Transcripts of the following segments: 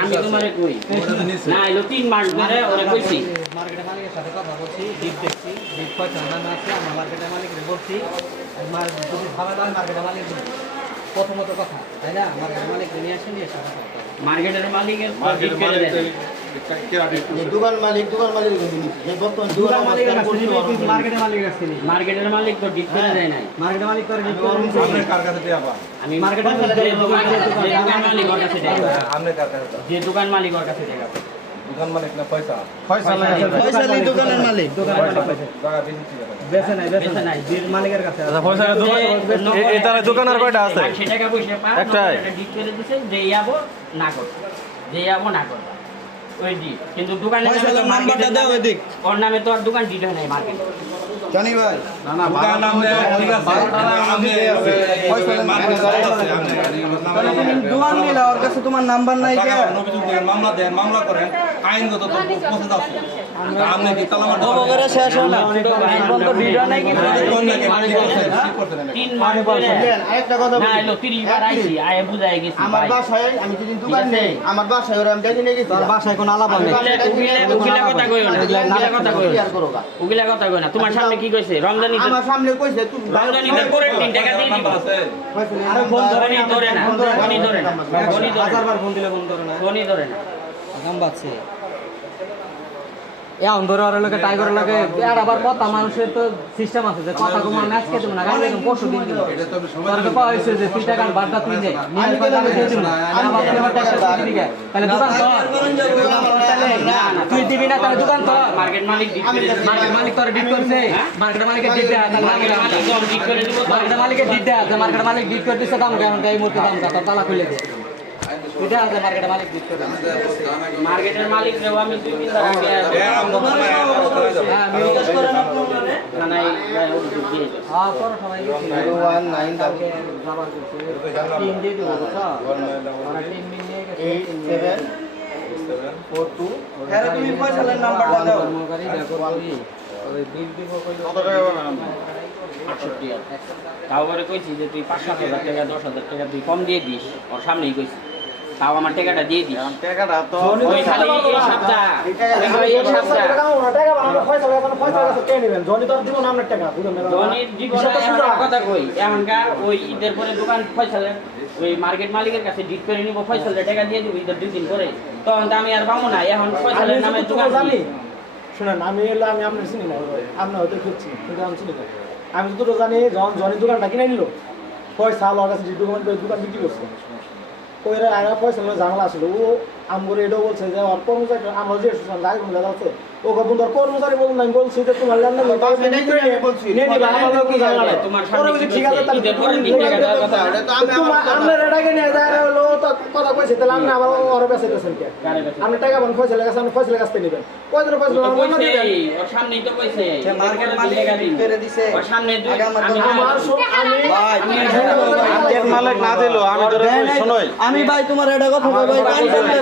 আমি তোমারে কই? না এলো তিন মাস ধরে ওরে কইছি। মার্কেটে মালিকের সাথে কথা বলছি ডিপ দেখছি ডিপ কয় নামে আছে আমার মার্কেটের মালিককে বলছি আমার যদি ভালো লাগে মার্কেটে মালিক প্রথমত কথা তাই না মার্কেটের মালিক নিয়ে আসেন নিয়ে সাথে কথা মার্কেটের মালিকের দোকান মালিক দোকান মালিক দোকান মালিক মার্কেটের মালিক আছে মার্কেটের মালিক তো করে দেয় নাই। মার্কেটের মালিক করে ডিপ করে দিছে। আমি মার্কেটের যে মালিক- দোকান যে দোকান মালিক ওর কাছে দেয়। যে দোকান মালিক ওর কাছে দেয়। ফয়সালি দোকানের মালিক। বেছে নাই বেছে বেচে নাই নাই। বীর মালিকের কাছে আছে। এটার দোকান আর কয়টা আছে? আশি টাকা পয়সা পা একটাই? করে যে যাব না কর যে যাব না কর ওই কিন্তু দোকানে ফয়সালের নাম্বারটা দাও ওইদিক ওর নামে তো আর দোকান হয় নাই মার্কেটে জানি ভাই। তাহলে তুমি দোকান নিলা ওর কাছে তোমার নাম্বার নাই কে মামলা দেন মামলা করেন। আইনগত তো প্রসেস আছে আপনি কি তালা মারতে ও শেষ হয় না। বন্ধ ভিডিও নাই কিন্তু তিন মাস ধরে আরেকটা কথা না এলো তিরিশ বার আইছি আয় বুঝাই গেছি আমার বাসায় আমি যেদিন দোকান নেই আমার বাসায় ওরা আমি দেখে নিয়ে গেছি বাসায় কোনো আলাপ পাবে উকিলে- কথা কইও না, উকিলে কথা কইও না। করো কথা না। তোমার সামনে কি কইছে? রমজানি আমার সামনে কইছে তুমি রমজানিতে পরের দিন টাকা দিয়ে দিব। আরে ফোন ফোনই ধরে না। ফোন ধরে না। ফোন ধরে না। হাজারবার ফোন দিলে ফোন ধরে না। ফোনই ধরে না। আগাম বাড়ছে এখন ধরে ওর লোকে টাইগার লোকে আর আবার কথা মানুষের তো সিস্টেম আছে যে কথা কমার ম্যাচ খেতে না গাড়ি একদম পরশু দিন দিল তোর তো হয়েছে যে তুই টাকার বারটা তুই নে নিয়ে আমি আমি দিয়ে দিব? তাহলে দোকান তুই দিবি না তাহলে দোকান তো মার্কেট মালিক। মার্কেট মালিক তোর ডিট করছে। মার্কেট মালিকের ডিট দেয়া মার্কেট মালিক যখন দিক করে মার্কেট মালিকের ডিট দেয়া আছে মার্কেট মালিক ডিট করে দিছে দাম কেমন এই মুহূর্তে দাম তালা খুলে দেয়া আছে মার্কেট মালিক করে মার্কেটের মালিক রেও আমি দুই দিন আগে হ্যাঁ দিয়ে হ্যাঁ করো সবাই যাবার দিয়ে দিব হ্যাঁ তুমি নাম্বারটা দাও। কর্মকারী দেখো ওই বিল দিব কইলো কত টাকা কইছি যে তুই পাঁচ সাত হাজার টাকা দশ হাজার টাকা তুই কম দিয়ে দিস। ওর সামনেই কইছি। তাও আমার টাকাটা দিয়ে দিস টাকাটা তো ওই খালি এই সপ্তাহ ওই খালি এই সপ্তাহ ধনির জীবনে এমন এক কথা কই এমনকার ওই ঈদের পরে দোকান ফয়সালের ওই মার্কেট মালিকের কাছে ডিট করে নিব ফয়সালের টাকা দিয়ে দিব ঈদের দুই দিন পরে তখন তো আমি আর পাবো না এখন ফয়সালের নামে দোকান জানি। শুনেন আমি এলো আমি আপনার চিনি না আপনি হয়তো খুঁজছি কিন্তু আমি চিনি না আমি যতটুকু জানি যখন জনের দোকানটা কিনে নিল পয়সা আমার কাছে দোকান দোকান বিক্রি করছে ওইরা আগে পয়সা নিয়ে ঝামেলা আসলো ও আমগরে এটাও বলছে যে ওর কর্মচারী আমরা যে গাড়ি ঘুরে যাচ্ছে ও বন্ধু কর্মচারী বলুন আমি বলছি যে তোমার আমার কি ঠিক আছে আমার আপনার এটাকে নিয়ে যায় হলো তো কথা কইছে তাহলে আপনি আবার ওর কাছে গেছেন কে? আপনি টাকা কাছে আপনি কাছ নেবেন। আমার ওর সামনেই তো কইছে মার্কেট মালিক টাকা দিছে। ওর সামনে দুই আমি দোকান- আমার আমি ভাই, মালিক না দিল আমি তোরে শোনই। আমি ভাই তোমার এটা কথা ভাই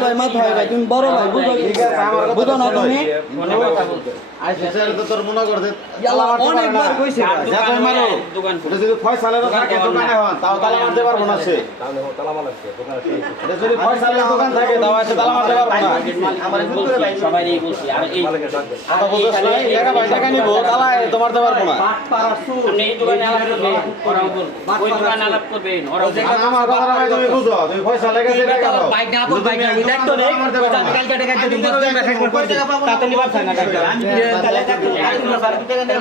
ভাই মাথা হয় ভাই তুমি বড় ভাই বুঝো ঠিক আছে আমার কথা বুঝো না তুমি? মনে করতে ইয়াল্লা অনেকবার কইছে। যা দোকান যদি ফয়সালের থাকে দোকানে হন তাও তালা মারতে পারব না সে। এটা যদি ফয়সালের দোকান থাকে তাও এসে তালা মারতে পারব না। মালিক আমি বলছি, আর এই কথা বুঝছ না টাকা ভাই টাকা নিবো তালা তো মারতে পারব না। এই দোকানে আলাপ করবে ওই দোকানে আলাপ করবে। আমার কথা তুমি বুঝো তুমি পয়সালের কাছে টাকা দাও বাইক না বাইক না তো নেই। কালকে টাকা দিন 10 দিন ব্যাক করে তাতে নিবার চাই না টাকা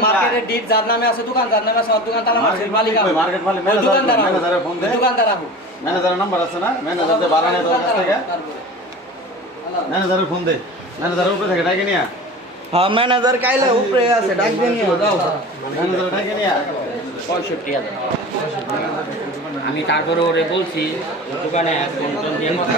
মার্কেটের ডিট যার নামে আছে দোকান যার নামে আছে দোকান তালা মারছে মালিক ওই মার্কেট মালিক দোকানদার ম্যানেজারের দোকানদার আহু ম্যানেজারের নাম্বার আছে না? ম্যানেজার যে বাড়ানে তোর থেকে। ম্যানেজারের ফোন দে। ম্যানেজারের উপরে থেকে ডাকে নিয়া হ্যাঁ ম্যানেজার কাইলে উপরে আছে ডাক দিয়ে নিও যাও। ম্যানেজার ডাকে নিয়া পঁয়ষট্টি হাজার। আমি তারপরে ওরে বলছি দোকানে দিয়ে কথা